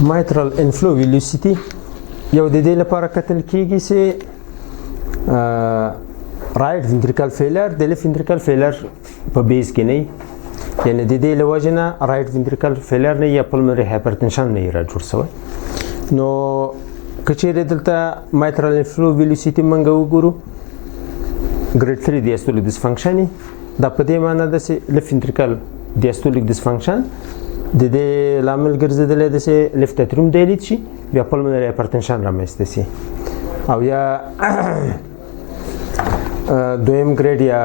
mitral inflow velocity یو د دې لپاره کتل کیږي چې رایټ ventricular failure د لیفت ventricular failure په بیس کې نه یعنی د دې لوجه نه رایټ ventricular failure نه یا pulmonary hypertension نه را جوړ شوی نو کچېره دلته mitral inflow velocity منګه وګورو grade 3 diastolic dysfunction دا په دې معنی ده چې لیفت ventricular diastolic dysfunction د دې لامل ګرځیدل د چې لیفت اتریوم ډایلیټ شي بیا pulmonary hypertension رامنځته شي او یا دویم ګریډ یا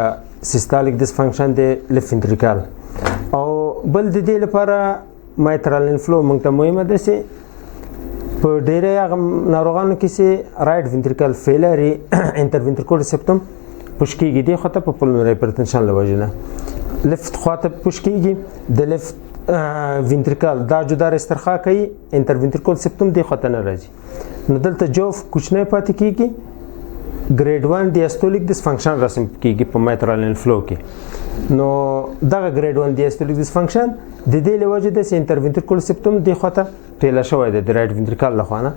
systolic dysfunction د لیفت ventricle او بل د دې لپاره mitral inflow موږ ته مهمه ده چې په ډېرې ناروغانو کې چې رایټ ventricular failure interventricular septum پوش کېږي دې خواته په pulmonary hypertension له وجې نه لیفت خواته پوش کېږي د لیفت ventricle دا جدا استرخاء کوي interventricular septum دې خواته نه راځي نو دلته جوف کوچنی پاتې کېږي grade 1 diastolic dysfunction رسم کېږي په mitral inflow کې نو دغه grade 1 diastolic dysfunction د دې له وجې د interventricular septum دې خواته ټیله شوی دی د رایټ ventricle له خوا نه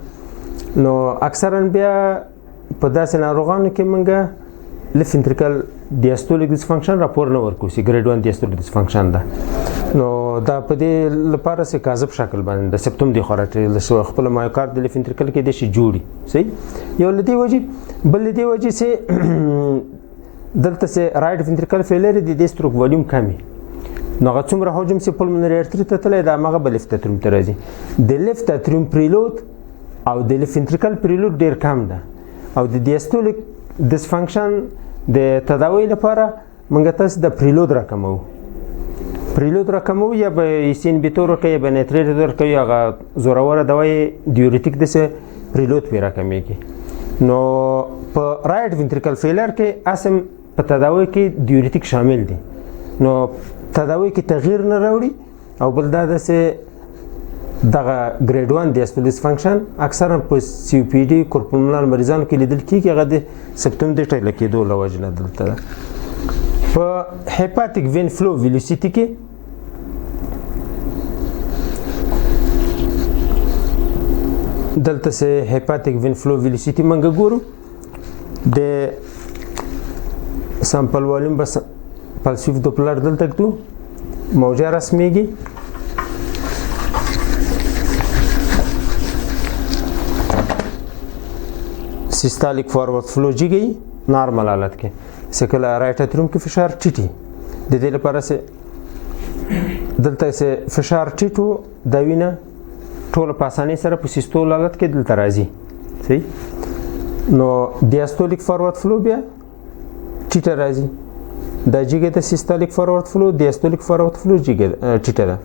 نو اکثرا بیا په داسې ناروغانو کې موږ لیفت ventricular diastolic dysfunction راپور نه ورکوو چې grade 1 diastolic dysfunction ده نو دا په دې لپاره چې کاذب شکل باندې د سپټوم دی خورټ له خپل مایوکارد د لیفت ventricle کې د شي جوړي صحیح یو لدی وجه بل لدی وجه چې دلته چې رایټ ventricular failure د ستروک والیوم کمی نو هغه څومره حجم چې pulmonary artery ته تللی دا هغه به لیفت اتریوم ته راځي د لیفت اتریوم پریلود او د لیفت ventricle پریلود ډیر کم ده او د diastolic dysfunction د تداوی لپاره موږ تاسو د پریلود راکمو پریلود راکمو یا به ایسین بیتور کوي یا به نیتریټ ورکوي هغه زوروره دوای دیورټیک د څه پریلود پی راکمیږي نو په رایټ ventricular failure کې اسم په تداوی کې دیورټیک شامل دي نو تداوی کې تغییر نه راوړي او بل دا د څه دغه grade 1 diastolic dysfunction اکثرا په سی پی ډي کورپومنال مریضانو کې لیدل کیږي هغه د سپټوم د ټایله کېدو له وجې نه دلته په hepatic vein flow velocity کې دلته سه hepatic vein flow velocity منګه ګورو د سامپل والیوم بس پلسیو دوپلر دلته کتو موجه رسمیږي systolic forward flow جیږي نارمل حالت کې سکله رایټ اتریوم کې فشار ټیټي د دې لپاره سه دلته سه فشار ټیټو د وینه ټول په اسانۍ سره په سیستول حالت کې دلته راځي صحیح نو diastolic forward flow بیا ټیټه راځي دا جیګه د systolic forward flow diastolic forward flow جیګه ټیټه ده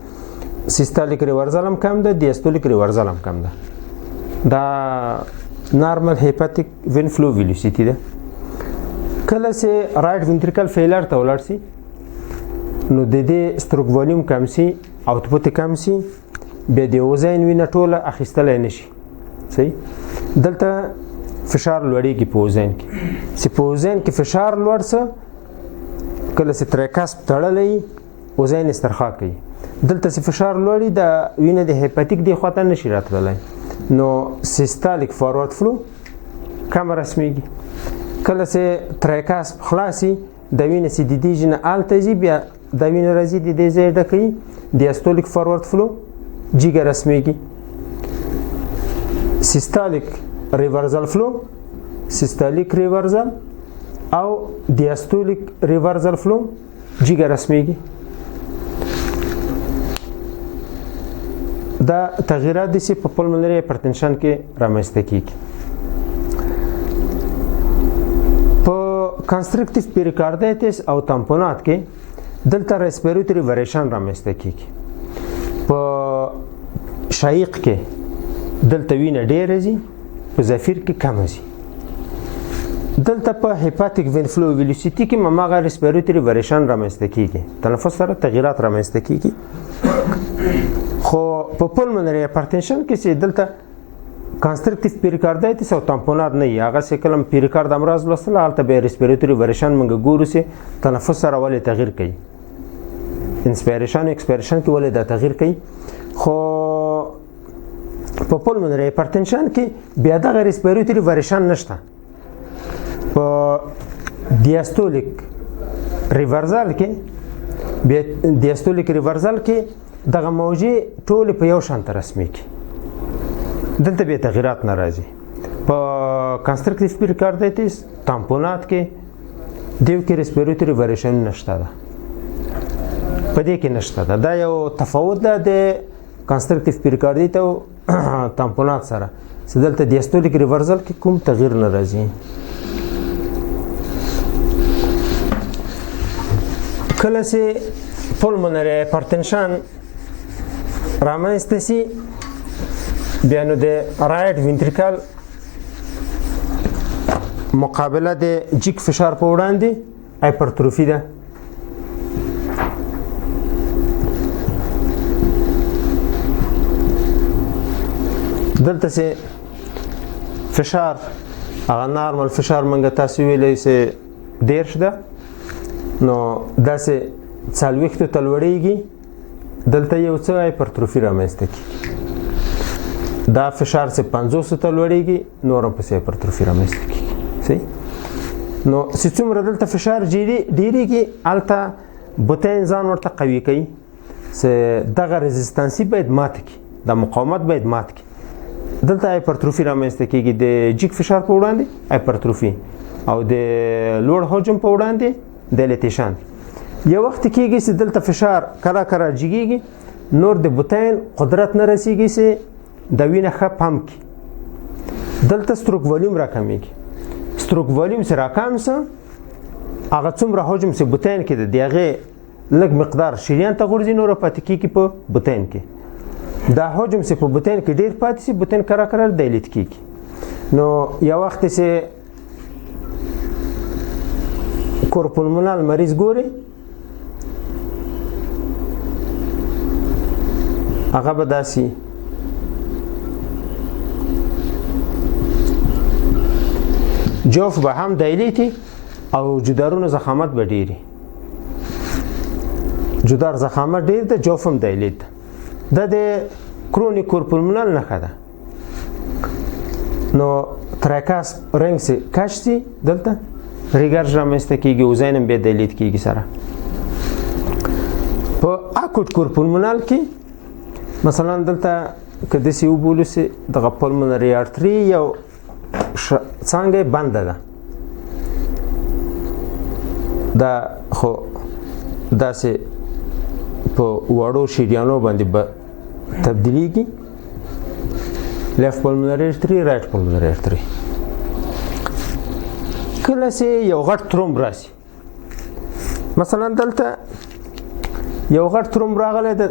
systolic reversal هم کم ده diastolic reversal هم کم ده دا نارمل hepatic vein flow velocity ده کله چې رایټ ventricular failure ته ولاړ شي نو د دې ستروک والیوم کم شي اوټپوټ کم شي بیا د اوزین وینه ټوله اخیستلی نشي صحیح دلته فشار لوړیږي په اوزین کې چې په اوزین کې فشار لوړ څه کله چې تریکاسپ تړلی اوزین استرخاء کوي دلته چې فشار لوړي د وینه د هیپاتیک دی خواته نشي راتللی نو systolic forward flow کم رسمیږي کله چې تریکاسپ خلاصي د وینې چې د دې ژنه هلته ځي بیا د وینې راځي د دې ځای ډکوي diastolic forward flow جیګه رسمیږي systolic reversal flow systolic reversal او diastolic reversal flow جیګه رسمیږي دا تغییرات دي چې په pulmonary hypertension کې رامنځته کیږي په constrictive pericarditis او تمپونات کې دلته respiratory variation رامنځته کیږي په شایق کې دلته وینه ډیره ځي په زفیر کې کم ځي دلته په hepatic vein flow velocity کې مماغه respiratory variation رامنځته کیږي تنفس سره تغییرات رامنځته کیږي خو په pulmonary hypertension کې چې دلته constrictive pericarditis او تمپونات نه وي هغه چې کله پیریکارد امراض لوستل هلته به respiratory variation موږ ګورو چې تنفس سره ولې تغییر کوي انسپیریشن ایکسپیریشن کې ولې دا تغییر کوي خو په پلمونري هایپرټنشن کې بیا دغه ریسپیریټري وریشن نشته. په ډیاستولیک ریورزال کې دغه موجې ټولې په یو شان رسمیږي، دلته بیا تغیرات نه راځي. په کنسترکټیو پیریکارډایټس تامپونات کې دیو کې ریسپیریټري وریشن نشته ده، په دې کې نشته ده. دا یو تفاوت ده د کنسترکټیو پیریکارډایټ او تامپونات سره، چې دلته ډیاستولیک ریورزال کې کوم تغییر نه راځي. کله چې پلمونري هایپرټنشن رامنځته شي بیا نو د رایټ وینټریکل مقابله د جګ فشار په وړاندې هایپرټروفي ده. دلته چې فشار هغه نارمل فشار منګه تاسو ویلې چې 10 ده، نو داسې 40 ته لوړېږي، دلته یو څه هایپرټروفي رامنځته کېږي. دا فشار چې 500 ته لوړېږي نور هم پسې هایپرټروفي رامنځته کېږي. صحیح؟ نو چې څومره دلته فشار ډېرېږي هلته بوتین ځان ورته قوي کوي چې دغه رزستانسي باید ماته کړي، د مقاومت باید مات کړي. دلته هایپرټروفي رامنځته کېږي د جګ فشار په وړاندې هایپرټروفي او د لوړ حجم په وړاندې دایلیټیشن. یو وخت کېږي چې دلته فشار کله جګېږي، نور د بوتین قدرت نه رسېږي چې د وینه ښه پمپ کړي. دلته ستروک والیوم راکمېږي. ستروک والیوم چې راکم شه هغه څومره حجم چې بوتین کې ده د هغې لږ مقدار شریان ته غورځي، نور پاتې کېږي په بوتین کې. دا حجم چې په بوتین کې ډېر پاتې شي بوتین کله دایلیټ کېږي. نو یو وخت چې کورپلمونال مریض ګوري هغه به داسې جوف به هم دایلیټي او جدارونو ضخامت به ډېري، جدار ضخامت ډېر ده، جوف هم دایلیټ ده. دا د کرونیک کورپلمونال نښه ده. نو تراکاس رنګ سي کش سي دلته ریګرج رامنځته کېږي او ځین هم بیا دایلیټ کېږي سره. په اکوټ کورپلمونال کې مثلا دلته که داسې وبولو چې دغه پلمونري ارټري یو څانګه بنده ده، دا خو داسې په وړو شریانو باندې به تبدیلیږي، لیفت پلمونري ارټري رایټ پلمونري ارټري. کله چې یو غټ ترومب راسي، مثلا دلته یو غټ ترومب راغلی ده،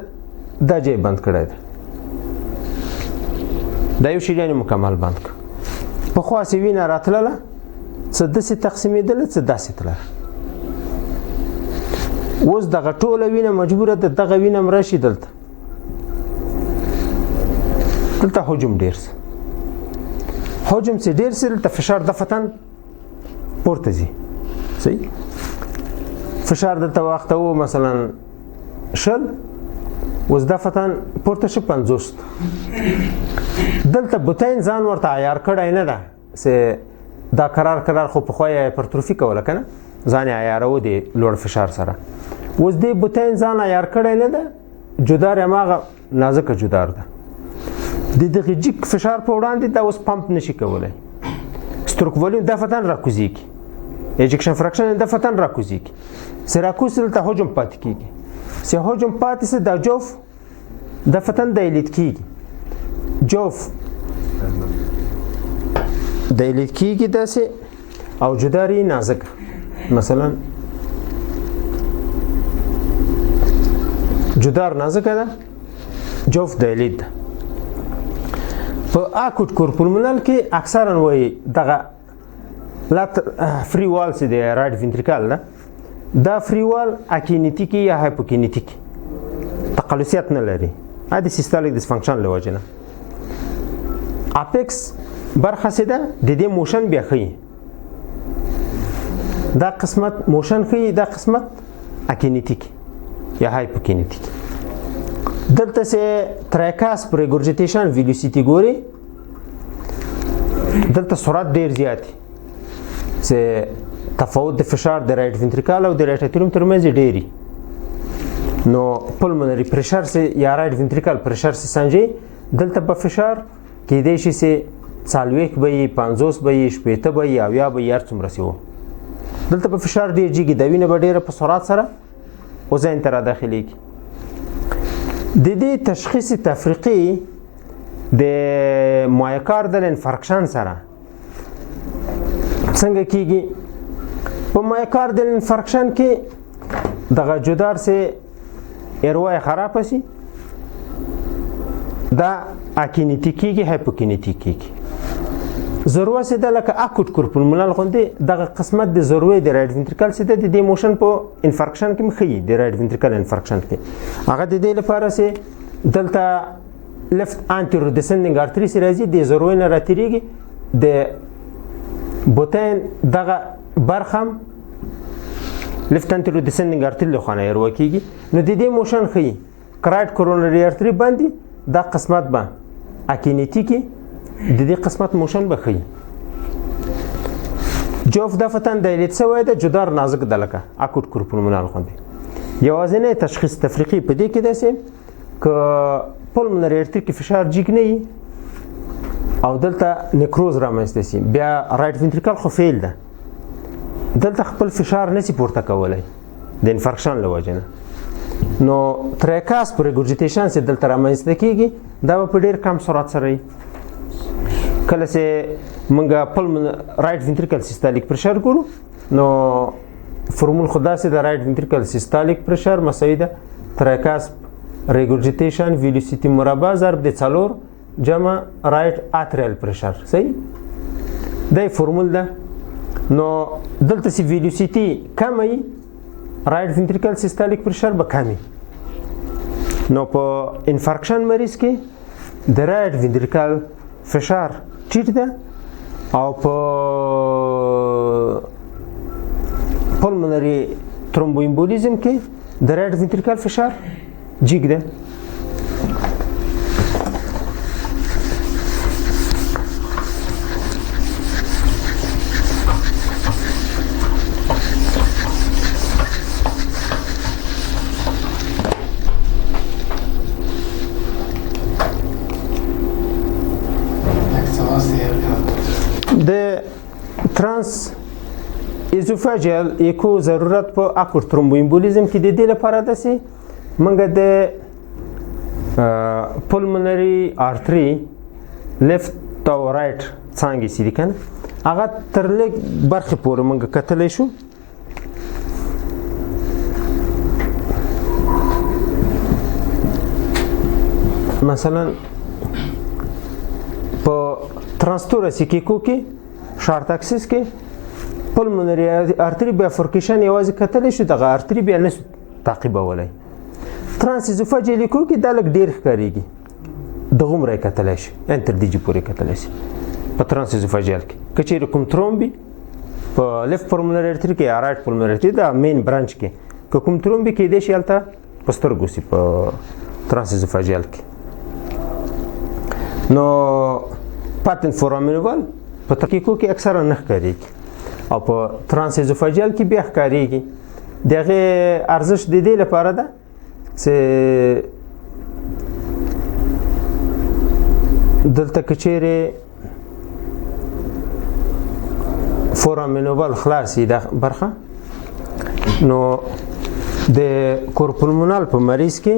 دا ځای بند کړی ده، دا یو شریان یې مکمل بند کړ. پخوا چې وینه راتلله څه داسې تقسیمېدله څه داسې تلله. اوس دغه ټوله وینه مجبوره ده دغه وینه هم راشي دلته حجم ډېر څه، حجم چې ډېر څه دلته فشار دفتن پورته ځي. صحیح؟ فشار دلته وخته و مثلا 20، اوس دفتن پورته شو 50. دلته بوتین ځان ورته عیار کړی نه ده چې دا قرار خو پخوا یې هایپرټروفي کوله که نه، ځان یې عیارو د لوړ فشار سره. اوس دې بوتین ځان عیار کړی نه ده، جدار یې هماغه نازکه جدار ده. د دغه جګ فشار په وړاندې دا اوس پمپ نشي کولی. ستروک والیوم دفتن راکوزېږي، ایجکشن فراکشن دفتن راکوزېږي، چې راکوز دلته حجم پاتې کېږي، چې حجم پاتې سه دا جوف دفتن دایلیټ کېږي، جوف دایلیټ کېږي داسې او جدار یې نازکه. مثلا جدار نازکه ده، جوف دایلیټ ده. په اکوټ کورپلمونال کې اکثرا وایي دغه فری وال چې د رایټ وینټریکل ده، دا فری وال اکینیتیکي یا هایپوکینیتیکي تقلصیت نه لري، د سیستالیک ډسفنکشن له وجې نه. اپیکس برخه چې ده د دې موشن بیا ښیي، دا قسمت موشن ښیي، دا قسمت اکینیتیکي یا هایپوکینیتیکي. دلته سه تریکاس پر ریګورجیټیشن ویلوسیټي ګوري دلته سرعت ډیر زیات سه تفاوت د فشار د رایټ وینټریکل او د رایټ اتریوم ترمنځ ډیری نو پلمونری پریشر سه یا رایټ وینټریکل پریشر سه سنجي دلته په فشار کې دی شي سه 40 به 50 به 70 به یا به یار څومره سیو دلته په فشار ډیر جګی د وینې به ډیره په سرعت سره وزن تر داخلي کی د دې تشخیص تفریقي د مایوکاردل انفارکشن سره څنګه کیږي په مایوکاردل انفارکشن کې دغه جدار سه ایروای خراب شي دا اکینیتیکیږي هایپوکینیتیکیږي ضروره سه د لکه اکوټ کورپولمونال غوندي دغه قسمت د ضروره د رایټ وینټریکل سه د دې موشن په انفارکشن کې مخې د رایټ وینټریکل انفارکشن کې هغه د دې لپاره سه دلته left anterior descending artery سره راځي د ضروره نه راتریږي د بوتین دغه برخم left anterior descending artery له خانه ور وکیږي نو د دې موشن خې کرایټ کورونری ارتری باندې دا قسمت به اکینیتیکی د دې قسمت موشن به خې جوف دفتن دایلیت سوی د جدار نازک دلکه اکوټ کورپولمونال خوندي یوازینه تشخیص تفریقی په دې کې ده ک پلمونری ارتری کې فشار جګ نه او دلته نیکروز رامنځته شي بیا رایټ وینټریکل خو فیل ده دلته خپل فشار نسی پورته کولای د انفارکشن له وجه نه نو تریکاس پر ریګورجیټیشن سره دلته رامنځته کیږي دا په ډیر کم سرعت سره کله چې موږ رایټ وینټریکل سیستالیک پریشر ګورو نو فرمول خدا سه د رایټ وینټریکل سیستالیک پریشر مساوي ده تریکاس ریګورجیټیشن ویلوسیټي مربع ضرب د 4 جمع رایټ اتریال پریشر صحیح دا فرمول ده نو دلته سی ویلوسیټي کمي رایټ وینټریکل سیستالیک پریشر به کمي نو په انفارکشن مریض کې د رایټ وینټریکل فشار ټیټ ده او په پلمونری ترومبوایمبولیزم کې د رایټ وینټریکل فشار جګ ده د ترانس ایزوفاجیال ایکو ضرورت په اکوټ ترومبوایمبولیزم کې د دې لپاره ده چې موږ د پلمونری آرتری لیفت او رایټ څنګه سي دي کنه هغه تر لږ برخه پورې موږ کتلی شو مثلا په ترانسټوراسیک ایکو کې شارټ اکسس کې پلمونری آرتری بایفورکیشن یوازې کتلی شو دغه آرتری بیا نه تعقیبولی ترانس ایزوفاجیال ایکو کې دا لږ ډېر ښکارېږي دغومره یې کتلی شي انتر دیجي پورې کتلی شي په ترانس ایزوفاجیال کې که چیرې کوم ترومبي په لیفت پلمونری آرتری کې یا رایټ پلمونری آرتری دا مین برانچ کې که کوم ترومبي کیدای شي هلته په سترګو سي په ترانس ایزوفاجیال کې نو پاتن فورامینوال په تحقیقو کې اکثره نه ښکارېږي او په ترانس ایزوفاجیال کې بیا ښکارېږي دغه ارزش د دې لپاره ده چې دلته که چیرې فورامینوال خلاصي دا برخه نو د کورپولمونال په مریض کې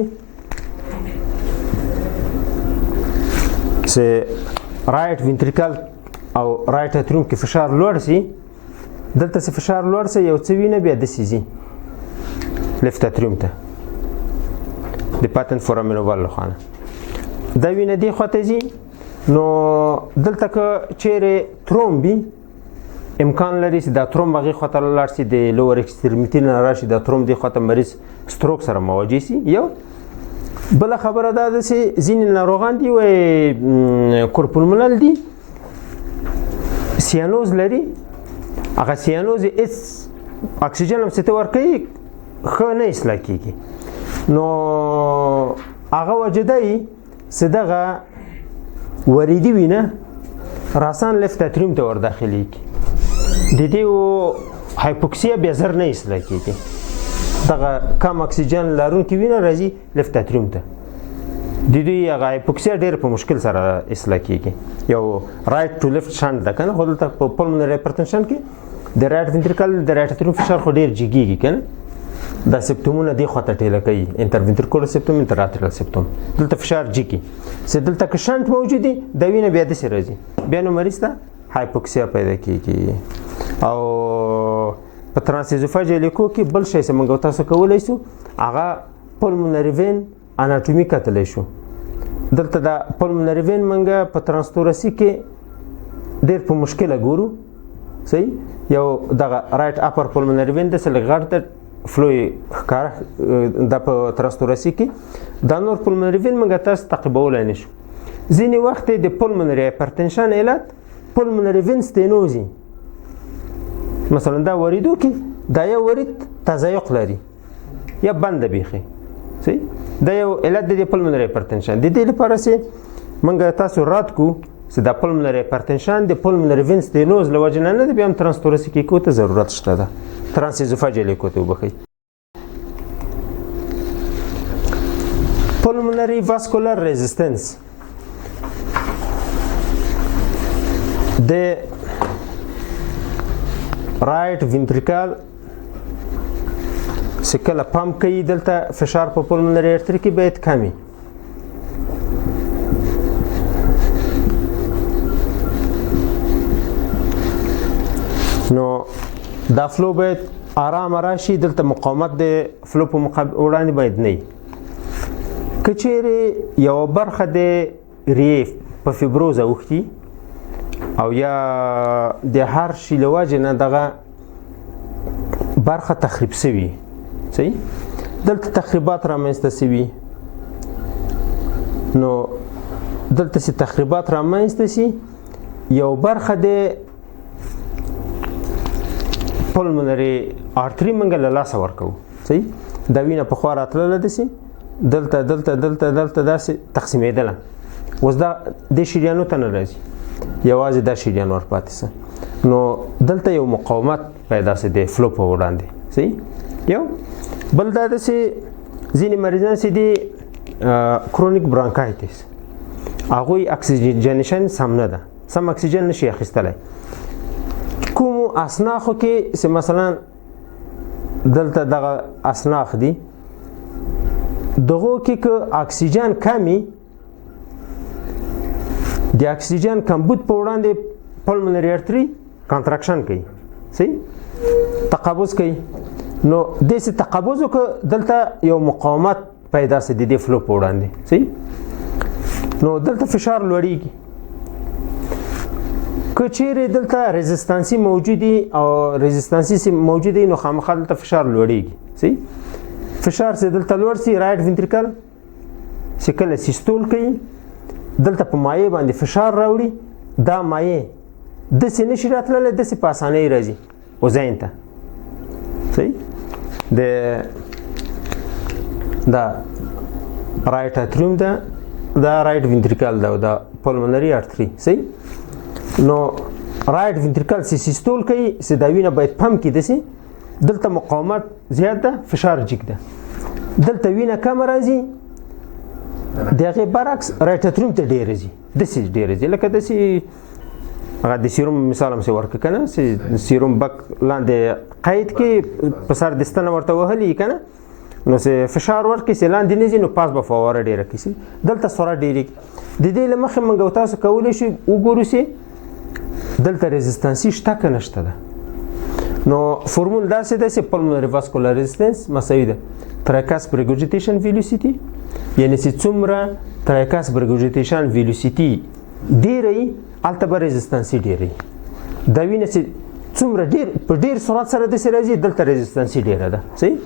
چې رایټ وینټریکل او رایټ اتریوم کې فشار لوړ شي دلته چې فشار لوړ شي یو څه وینه بیا داسې ځي لیفت اتریوم ته د پاتن فورامینوال له خوا دا وینه دې خواته ځي نو دلته که چیرې ترومبي امکان لري چې دا تروم هغې خواته لاړ شي د لوور اکستریمیټي نه راشي دا تروم دې خواته مریض ستروک سره مواجه شي یو بله خبره دا ده چې ځینې ناروغان دي وایي کورپولمونال دي سیانوز لري هغه سیانوز هېڅ اکسیجن هم څه ته ورکوي ښه نه اصلاح کېږي نو هغه وجه دی چې دغه وریدي وینه راسان لفت اتریوم ته ور داخليږي د دې هایپوکسیا بیا زر نه اصلاح کیږي دغه کم اکسیجن لرونکي وینه راځي لفت اتریوم ته د دې هغه هایپوکسیا ډېر په مشکل سره اصلاح کیږي یو رایټ ټو لیفت شانت ده کنه خو دلته په پلمونري هایپرټنشن کې د رایټ ventricle د رایټ اتریوم فشار خو ډېر جګیږي کنه دا سپټومونه دی خواته ټیله کوي انټرventricular سپټوم انټرارټریال سپټوم دلته فشار جګي چې دلته که شانت موجود دی د وینه بیا داسې راځي بیا نو مریض ته هایپوکسیا پیدا کیږي او په ترانسیزوفاجیل اکو کې بل شی چې موږ تاسو کولی شو هغه پلمونري وین اناټومي کتلی شو دلته دا پلمونري وین موږ په ترانسټورسي کې ډېر په مشکله ګورو صحیح یو دغه رایټ اپر پلمونري وین داسې لږ غټ ته فلو ښکاره دا په ترانسټورسي کې دا نور پلمونري وین موږ تاسو تعقیبولی نه شو ځینې وخت د پلمونري هایپرټنشن علت پلمونري وین ستینوزي مثلا دا وریدو کې دا یو ورید تضایق لري یا بنده بیخي صحیح دا یو علت د پلمونري هایپرټنشن د دې لپاره چې موږ تاسو رات کو چې دا پلمونري هایپرټنشن د پلمونري وین ستینوز له وجې نه دی بیا هم ترانسټورسي کې کو ته ضرورت شته ده ترانسیزوفاجیل کو ته وبخي پلمونري واسکولار ریزिस्टेंस د رایټ ventricle چې کله پمپ کوي دلته فشار په پلمونري ارتري کې باید کمی نو دا فلو باید آرام راشي دلته مقاومت د فلو په وړاندې باید نه وي که چیرې یوه برخه د ریې په فیبروز اوښتي او یا د هر شي له وجې نه دغه برخه تخریب شوي صحیح دلته تخریبات رامنځته شوي نو دلته چې تخریبات رامنځته شي یو برخه د پلمونري آرتري موږ له لاسه ورکوو صحیح دا وینه پخوا راتلله داسې دلته داسې تقسیمېدله اوس دا دې شریانو ته نه راځي یوازې دا شریان ورپاتې شه نو دلته یو مقاومت پیدا شي د فلو په وړاندې صحیح یو بل دا داسې ځینې مریضان چې دي کرونیک برانکایټس هغوی اکسیجنیشن سم نه ده سم اکسیجن نشي اخیستلی کومو اسناخو کې چې مثلا دلته دغه اسناخ دي دغو کې که اکسیجن کمی د اکسیجن کمبود په وړاندې پلمونري ارتري کانټراکشن کوي صحیح تقابض کوي نو داسې تقابض وکړه دلته یو مقاومت پیدا شي د دې فلو په وړاندې صحیح نو دلته فشار لوړیږي که چیرې دلته ریزिस्टेंसी موجودي او ریزिस्टेंसी موجودي نو خامخا دلته فشار لوړیږي صحیح فشار چې دلته لوړ شي رایټ ventricle چې کله سیستول کوي دلته په مایع باندې فشار راوړي دا مایع داسې نشي راتللی داسې په اسانۍ راځي اوزین ته صحیح دا رایټ اتریوم ده دا رایټ ventricle ده او دا پلمونري ارتري صحیح نو رایټ ventricle چې سیستول کوي چې دا وینه باید پمپ کې داسې دلته مقاومت زیات ده فشار جګ ده دلته وینه کم راځي د هغې برعکس رایټ اتریوم ته ډېر راځي داسې ډېر راځي لکه داسې هغه د سیروم مثال هم ورکړه که نه چې سیروم بک لاندې قید کې په سر دستنه ورته وهلي که نه نو چې فشار ورکړي چې لاندې نه ځي نو پاس به فواره ډېره کړي دلته سرعت ډېرېږي د دې له مخې موږ تاسو کولی شو وګورو چې دلته ریزिस्टेंसी شته که نشته ده نو فرمول داسې ده چې پلمونري واسکولار ریزिस्टेंस مساوي ده تراکاس پرګوجیټیشن ویلوسیټي یعنی چې څومره تراکاس پرګوجیټیشن ویلوسیټي ډېره هلته به ریزिस्टेंसी ډېره دا وینه چې څومره ډېر په ډېر سرعت سره داسې راځي دلته ریزिस्टेंसी ډېره ده صحیح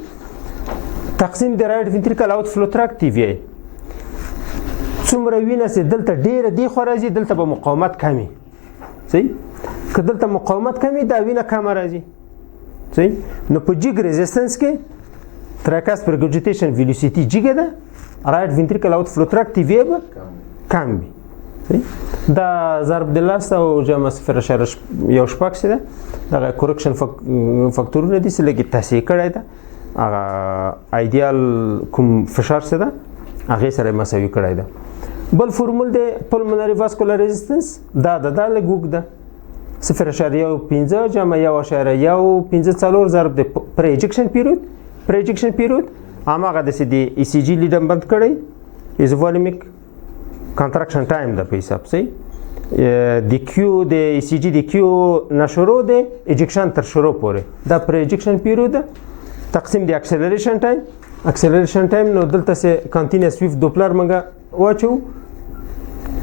تقسیم د رایټ ventricle آوټ فلو ټراک ټي وی آی څومره وینه چې دلته ډېره دی خوا راځي دلته به مقاومت کمي صحیح که دلته مقاومت کمي دا وینه کمه راځي صحیح نو په جګ ریزिस्टेंस کې تراکاس پرګوجیټیشن ویلوسیټي جګه ده رایټ ventricle outflow tract تی وی به کم وي دا ضرب د لاس او جمع 0.1 څه ده دغه کورکشن فاکتورونه دي چې لږ تصحیح کړی ده هغه ایدیال کوم فشار څه ده هغې سره مساوي کړی ده بل فورمول دی پلمونري واسکولر ریزسټنس دا لږ اوږد ده 0.15 جمع 1.154 ضرب د پر ایجکشن پیریود هماغه داسې د ای سی جي لیډم بند کړی ایزوولیمیک کانټراکشن ټایم ده په حساب صحیح د کیو د ای سی جي د کیو نه شروع دی ایجکشن تر شروع پورې دا پر ایجکشن پیریود ده تقسیم د اکسلریشن ټایم نو دلته سه کانټینیوس ویف دوپلر منګه واچو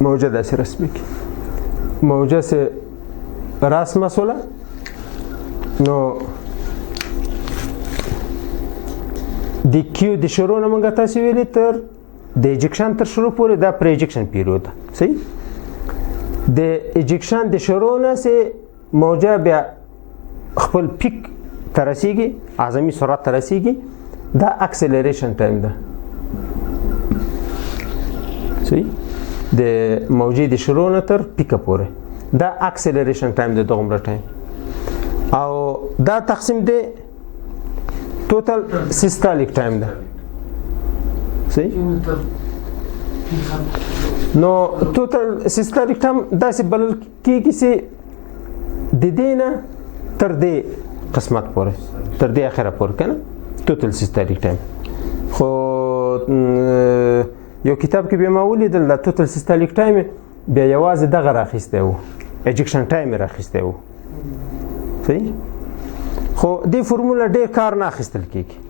موجه داسې رسمي کی موجه سه راس مسوله نو د کیو د شروع نه منګه تاسو ویلې تر د ایجکشن تر شروع پورې دا پر ایجکشن پیریود ده صحیح د ایجکشن د شروع نه سه موجه بیا خپل پیک ترسیږي اعظمي سرعت ترسیږي دا اکسلریشن ټایم ده صحیح د موجې د شروع نه تر پیکه پورې دا اکسلریشن ټایم ده دغومره ټایم او دا تقسیم دی ټوټل سیستالیک ټایم ده صحیح نو ټوټل سیستالیک ټایم داسې بلل کېږي چې د دې نه تر دې قسمت پورې تر دې اخره پورې که نه ټوټل سیستالیک ټایم خو یو کتاب کې بیا ما ولیدل دا ټوټل سیستالیک ټایم بیا یوازې دغه راخیستی و ایجکشن ټایم یې راخیستی و صحیح خو دې فورموله ډېر کار نه اخیستل کېږي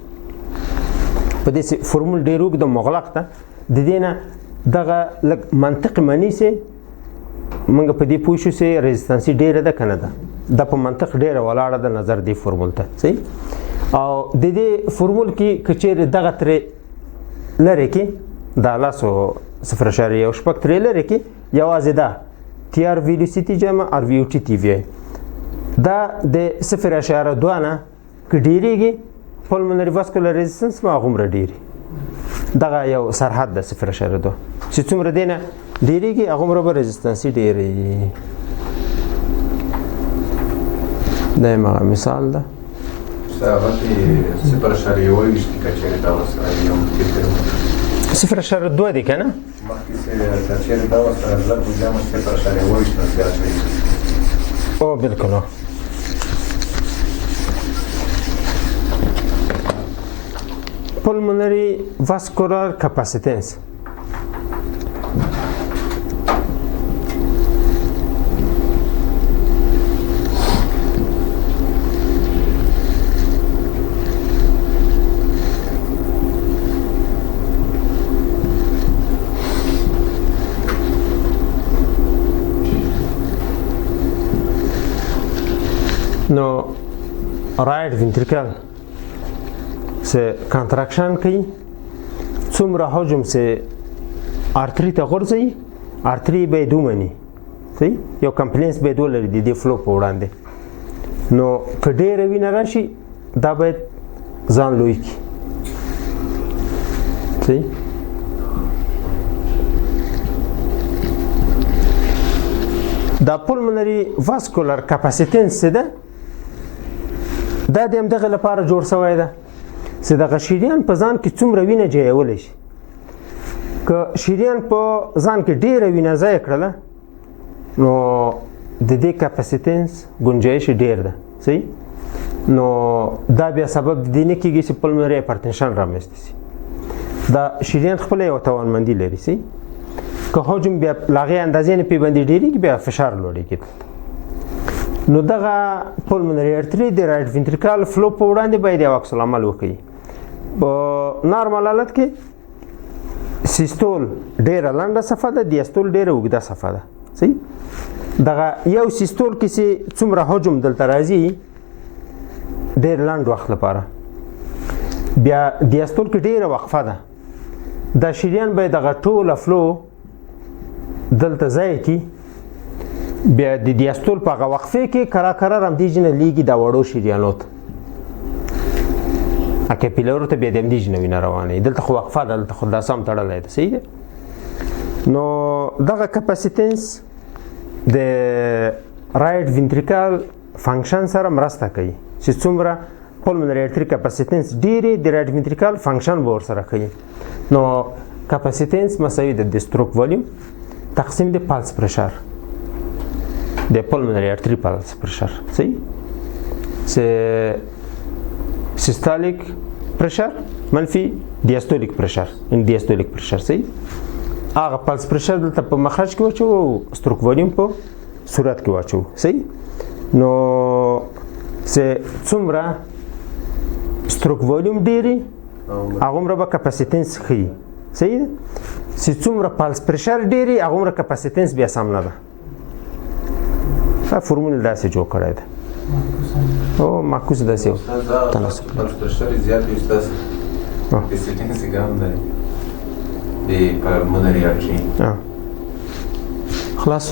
په دې فورمول ډېر اوږد او مغلق ده د دې نه دغه لږ منطق مني چې موږ په دې پوه شو چې ریزسټنسي ډېره ده که نه ده دا په منطق ډېره ولاړه ده نظر دې فورمول ته صحیح او د دې فورمول کې که چیرې دغه ترې لرې کې دا 0.1 ترې لرې کې یوازې دا تی آر ویلوسیټي جمع آر وی او ټي تی وی دا د 0.2 نه که ډېرېږي پلمونري واسکولر ریزسټنس ما هغومره ډېري دغه یو سرحد ده 0.2 چې څومره دی نه ډېرېږي هغومره به ریزسټنسي ډېرې دا یې هغه مثال ده هغه کې 0.1 که چېرې دا ورسره یو متر 0.2 دی که نه مخکې چې که چېرې دا ورسره لږ وي بیا مو 0.1 نه زیات وي او بالکل pulmonary vascular capacitance نو رایټ ventricle سے کانټراکشن کوي څومره حجم سے ارتری ته غورځي ارتری به دومني صحیح یو کمپلینس به ولري د فلو په وړاندې نو که ډېره وینه راشي دا باید ځان لوی کړي صحیح دا پلمونري واسکولر کپاسیټنس څه ده دا د همدغه لپاره جوړ شوی ده چې دغه شریان په ځان کې څومره وینه جایولی شي که شریان په ځان کې ډېره وینه ضایع کړله نو د دې کپاسیټنس ګنجایش ډېر ده صحیح نو دا بیا سبب د دې نه کېږي چې پلمونري هایپرټنشن رامنځته شي دا شریان خپله یوه توانمندي لري صحیح که حجم بیا له هغې اندازې نه پې باندې ډېرېږي بیا فشار لوړېږي نو دغه پلمونري ارتري د رایټ ventricle فلو په وړاندې باید یو عکس العمل وکړي په نارمل حالت کې سیستول ډېره لنډه صفحه ده دیاستول ډېره اوږده صفحه ده صحیح دغه یو سیستول کې چې څومره حجم دلته راځي ډېر لنډ وخت لپاره بیا دیاستول کې ډېره وقفه ده دا شریان باید دغه ټوله فلو دلته ځای کړي بیا د دیاستول په هغه وقفې کې کرار همدې جنه لیږي دا وړو شریانو ته کیپیلر ته بیا د همدې نه وینه روانه دلته خو وقفه ده دلته خو دا سم تړلی ده صحیح ده نو دغه کپاسیټنس د رایټ ventricle فنکشن سره مرسته کوي چې څومره pulmonary artery capacitance ډیرې د رایټ ventricle فنکشن به ورسره کوي نو کپاسیټنس مساوي د stroke volume تقسیم د pulse pressure د pulmonary artery pulse pressure صحیح systolic pressure منفي diastolic pressure صحیح هغه pulse pressure دلته په مخرج کې واچو stroke volume په صورت کې واچو صحیح نو څومره stroke volume ډیری هغومره به کپاسیټنس ښیي صحیح ده چې څومره pulse pressure ډیری هغومره کپاسیټنس بیا سم نه ده دا فورمول داسې جوړ کړی ده او معکوس داسې تناسب pulse pressure زیات وي ستاسو کپاسیټنس یې کم دی د pulmonary artery خلاص